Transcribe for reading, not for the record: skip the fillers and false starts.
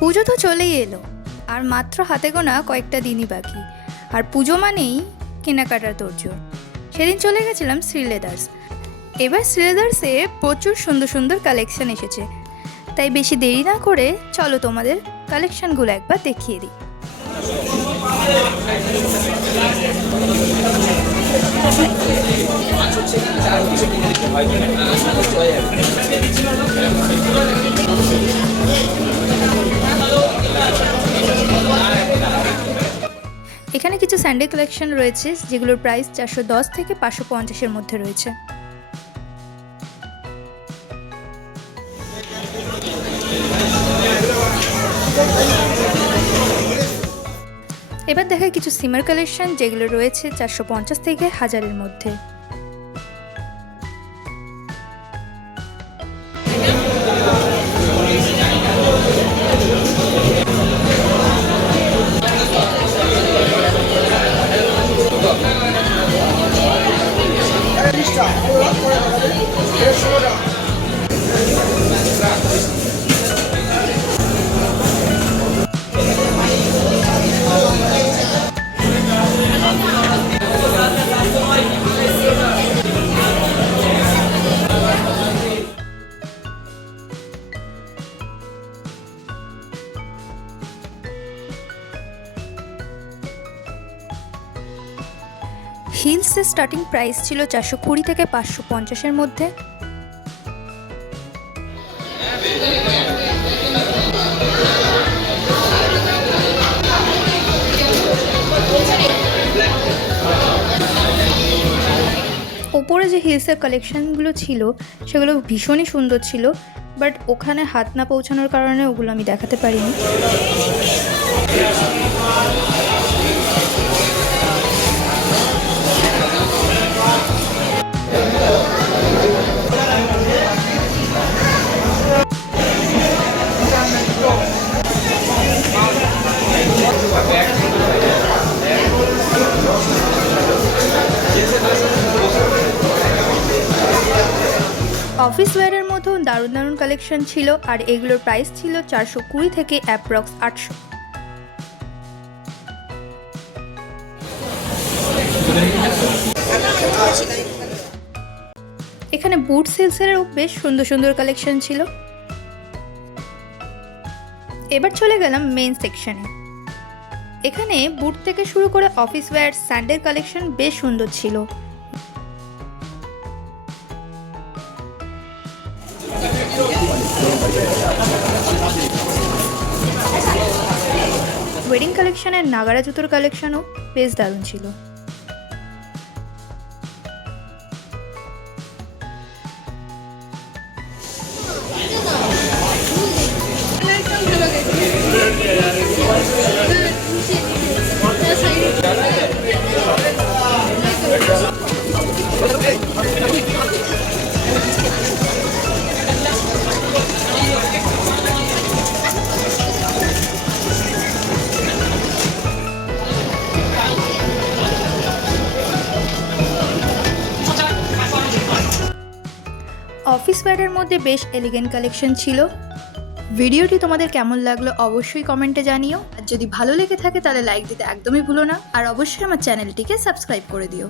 পুজো তো চলেই এলো, আর মাত্র হাতে গোনা কয়েকটা দিনই বাকি। আর পুজো মানেই কেনাকাটার তোড়জোড়। সেদিন চলে গেছিলাম শ্রীলেদার্স। এবার শ্রীলেদার্সে প্রচুর সুন্দর সুন্দর কালেকশন এসেছে, তাই বেশি দেরি না করে চলো তোমাদের কালেকশনগুলো একবার দেখিয়ে দিই। এখানে কিছু স্যান্ডেল কালেকশন রয়েছে যেগুলোর প্রাইস 410 থেকে 550-এর মধ্যে রয়েছে। এবার দেখায় কিছু সিমার কালেকশন যেগুলো রয়েছে 450 থেকে 1000-এর মধ্যে। হিলসের স্টার্টিং প্রাইস ছিল 420 থেকে 550-এর মধ্যে। ওপরে যে হিলসের কালেকশনগুলো ছিল সেগুলো ভীষণই সুন্দর ছিল, বাট ওখানে হাত না পৌঁছানোর কারণে ওগুলো আমি দেখাতে পারিনি। অফিস ওয়্যারের মধ্যেও দারুণ দারুণ কালেকশন ছিল, আর এগুলোর প্রাইস ছিল 420 থেকে অ্যাপ্রক্স 800। এখানে বুট সেলসেরও বেশ সুন্দর সুন্দর কালেকশন ছিল। এবার চলে গেলাম মেইন সেকশনে। এখানে বুট থেকে শুরু করে অফিস ওয়্যার স্যান্ডেল কালেকশন বেশ সুন্দর ছিল। ওয়েডিং কালেকশনের নাগারা জুতোর কালেকশনও বেশ দারুণ ছিল। অফিস ওয়্যারের মধ্যে বেশ এলিগেন্ট কালেকশন ছিল। ভিডিওটি তোমাদের কেমন লাগলো অবশ্যই কমেন্টে জানিও, আর যদি ভালো লেগে থাকে তাহলে লাইক দিতে একদমই ভুলো না, আর অবশ্যই আমার চ্যানেলটিকে সাবস্ক্রাইব করে দিও।